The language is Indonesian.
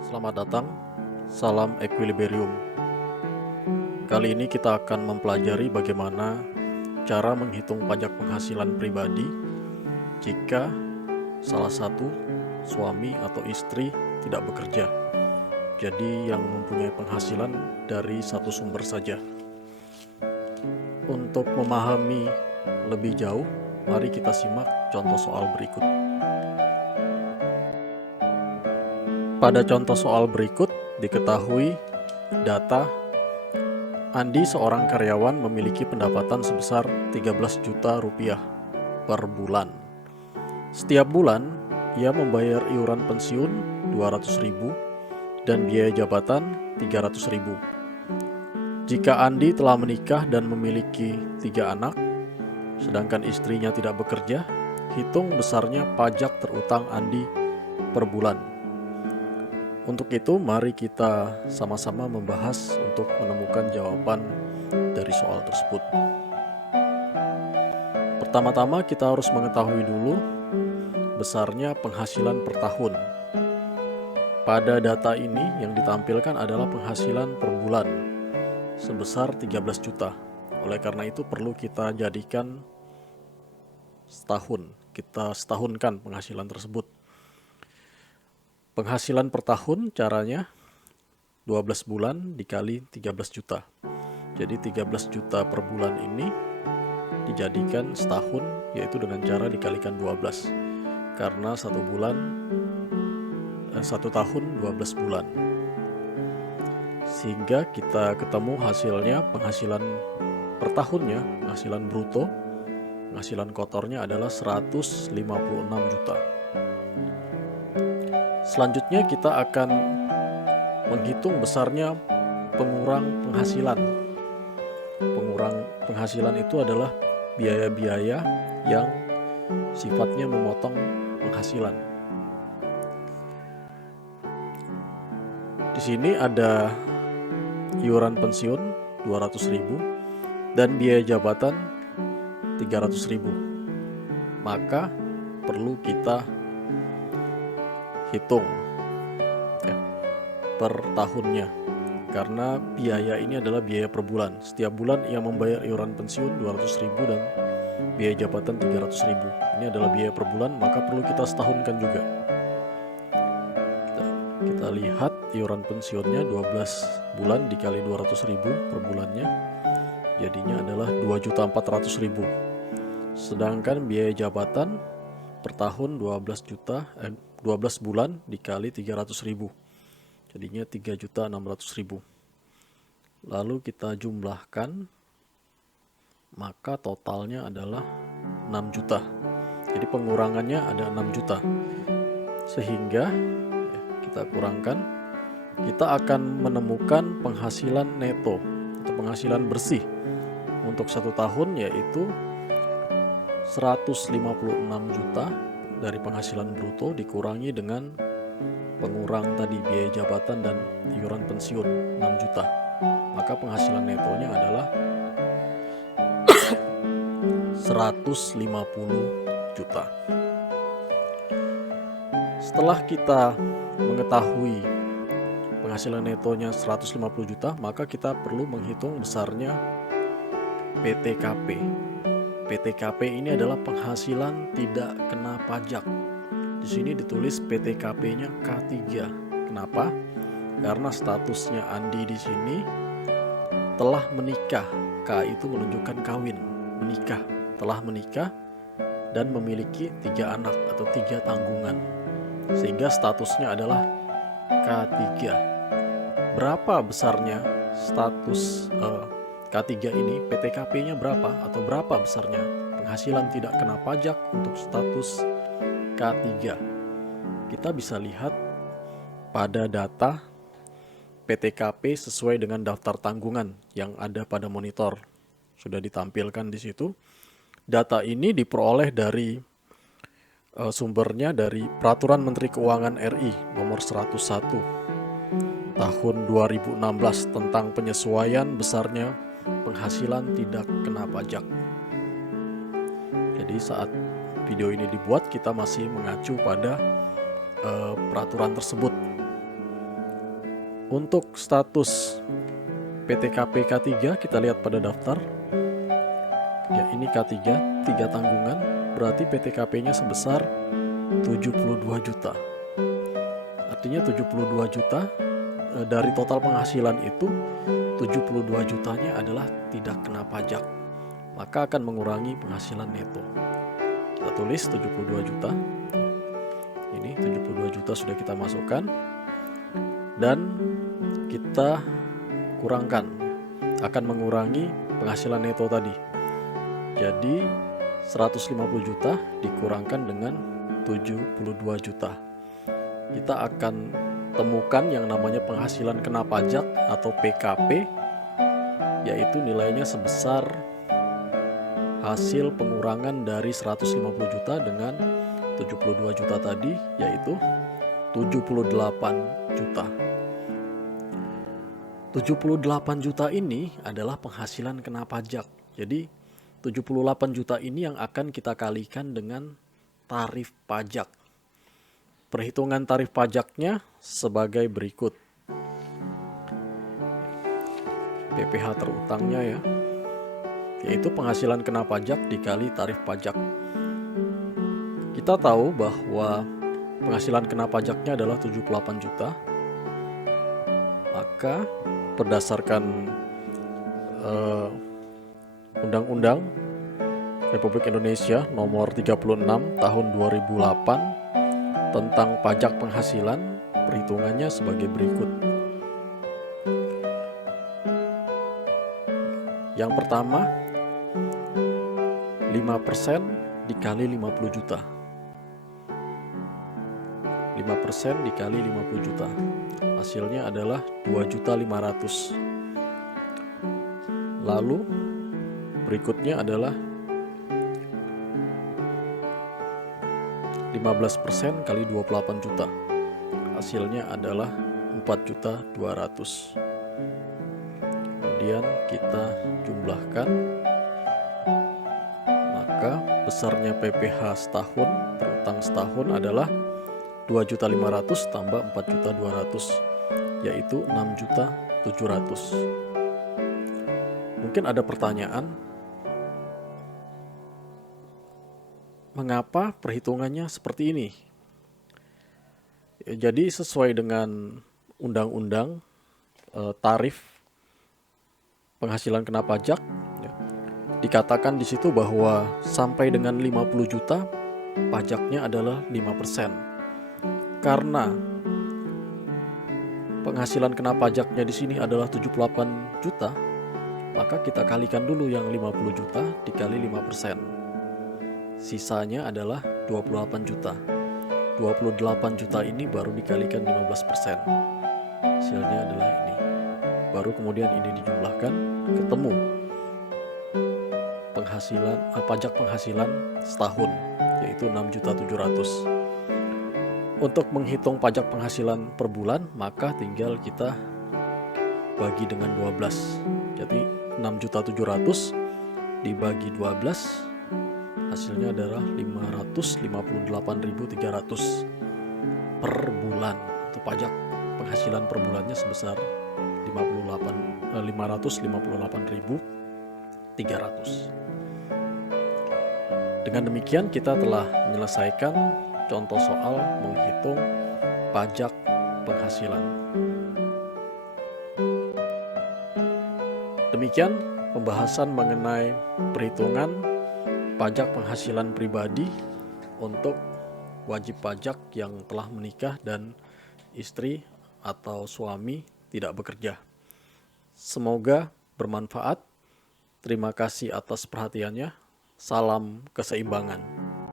Selamat datang, salam Equilibrium. Kali ini kita akan mempelajari bagaimana cara menghitung pajak penghasilan pribadi jika salah satu suami atau istri tidak bekerja. Jadi yang mempunyai penghasilan dari satu sumber saja. Untuk memahami lebih jauh, mari kita simak contoh soal berikut. Pada contoh soal berikut diketahui data Andi seorang karyawan memiliki pendapatan sebesar 13 juta rupiah per bulan. Setiap bulan ia membayar iuran pensiun 200.000 dan biaya jabatan 300.000. Jika Andi telah menikah dan memiliki 3 anak, sedangkan istrinya tidak bekerja, hitung besarnya pajak terutang Andi per bulan. Untuk itu, mari kita sama-sama membahas untuk menemukan jawaban dari soal tersebut. Pertama-tama kita harus mengetahui dulu besarnya penghasilan per tahun. Pada data ini yang ditampilkan adalah penghasilan per bulan sebesar 13 juta. Oleh karena itu perlu kita jadikan setahun. Kita setahunkan penghasilan tersebut. Penghasilan per tahun caranya 12 bulan dikali 13 juta. Jadi 13 juta per bulan ini dijadikan setahun, yaitu dengan cara dikalikan 12. Karena satu tahun 12 bulan. Sehingga kita ketemu hasilnya penghasilan per tahunnya, penghasilan bruto, penghasilan kotornya adalah 156 juta. Selanjutnya kita akan menghitung besarnya pengurang penghasilan. Pengurang penghasilan itu adalah biaya-biaya yang sifatnya memotong penghasilan. Di sini ada iuran pensiun 200.000 dan biaya jabatan 300.000. Maka perlu kita hitung per tahunnya, karena biaya ini adalah biaya per bulan. Setiap bulan ia membayar iuran pensiun 200.000 dan biaya jabatan 300.000. Ini adalah biaya per bulan, maka perlu kita setahunkan juga. Kita lihat iuran pensiunnya 12 bulan dikali 200.000 per bulannya, jadinya adalah 2.400.000. Sedangkan biaya jabatan per tahun 12 bulan dikali 300.000, jadinya 3.600.000. Lalu kita jumlahkan, maka totalnya adalah 6 juta. Jadi pengurangannya ada 6 juta. Sehingga kita kurangkan, kita akan menemukan penghasilan neto atau penghasilan bersih untuk satu tahun, yaitu 156 juta dari penghasilan bruto dikurangi dengan pengurang tadi biaya jabatan dan iuran pensiun 6 juta. Maka penghasilan netonya adalah 150 juta. Setelah kita mengetahui penghasilan netonya 150 juta, maka kita perlu menghitung besarnya PTKP. PTKP ini adalah penghasilan tidak kena pajak. Di sini ditulis PTKP-nya K3. Kenapa? Karena statusnya Andi di sini telah menikah. K itu menunjukkan kawin, menikah, telah menikah dan memiliki 3 anak atau 3 tanggungan. Sehingga statusnya adalah K3. Berapa besarnya status K3 ini, PTKP-nya berapa atau berapa besarnya penghasilan tidak kena pajak untuk status K3? Kita bisa lihat pada data PTKP sesuai dengan daftar tanggungan yang ada pada monitor. Sudah ditampilkan di situ. Data ini diperoleh dari sumbernya dari Peraturan Menteri Keuangan RI nomor 101 tahun 2016 tentang penyesuaian besarnya penghasilan tidak kena pajak. Jadi saat video ini dibuat kita masih mengacu pada peraturan tersebut. Untuk status PTKP K3 kita lihat pada daftar. Ya, ini K3, 3 tanggungan, berarti PTKP-nya sebesar 72 juta. Artinya 72 juta dari total penghasilan itu 72 jutanya adalah tidak kena pajak. Maka akan mengurangi penghasilan neto. Kita tulis 72 juta. Ini 72 juta sudah kita masukkan. Dan kita kurangkan, akan mengurangi penghasilan neto tadi. Jadi 150 juta dikurangkan dengan 72 juta. Kita akan temukan yang namanya penghasilan kena pajak atau PKP, yaitu nilainya sebesar hasil pengurangan dari 150 juta dengan 72 juta tadi, yaitu 78 juta. 78 juta ini adalah penghasilan kena pajak. Jadi 78 juta ini yang akan kita kalikan dengan tarif pajak. Perhitungan tarif pajaknya sebagai berikut. PPh terutangnya ya, yaitu penghasilan kena pajak dikali tarif pajak. Kita tahu bahwa penghasilan kena pajaknya adalah 78 juta. Maka berdasarkan Undang-Undang Republik Indonesia Nomor 36 Tahun 2008 tentang pajak penghasilan, perhitungannya sebagai berikut. Yang pertama, 5% dikali 50 juta. 5% dikali 50 juta. Hasilnya adalah 2.500.000. Lalu berikutnya adalah 15% kali 28 juta. Hasilnya adalah 4.200.000. Kemudian kita jumlahkan, maka besarnya PPh setahun, terutang setahun adalah 2.500.000 tambah 4.200.000, yaitu 6.700.000. Mungkin ada pertanyaan, mengapa perhitungannya seperti ini? Jadi sesuai dengan undang-undang tarif penghasilan kena pajak, dikatakan di situ bahwa sampai dengan 50 juta pajaknya adalah 5%. Karena penghasilan kena pajaknya di sini adalah 78 juta, maka kita kalikan dulu yang 50 juta dikali 5%. Sisanya adalah 28 juta. 28 juta ini baru dikalikan 15%. Hasilnya adalah ini. Baru kemudian ini dijumlahkan, ketemu penghasilan pajak penghasilan setahun, yaitu 6.700.000. Untuk menghitung pajak penghasilan per bulan, maka tinggal kita bagi dengan 12. Jadi 6.700.000 dibagi 12, hasilnya adalah 558.300 per bulan. Untuk pajak penghasilan per bulannya sebesar 558.300. Dengan demikian kita telah menyelesaikan contoh soal menghitung pajak penghasilan. Demikian pembahasan mengenai perhitungan pajak penghasilan pribadi untuk wajib pajak yang telah menikah dan istri atau suami tidak bekerja. Semoga bermanfaat. Terima kasih atas perhatiannya. Salam keseimbangan.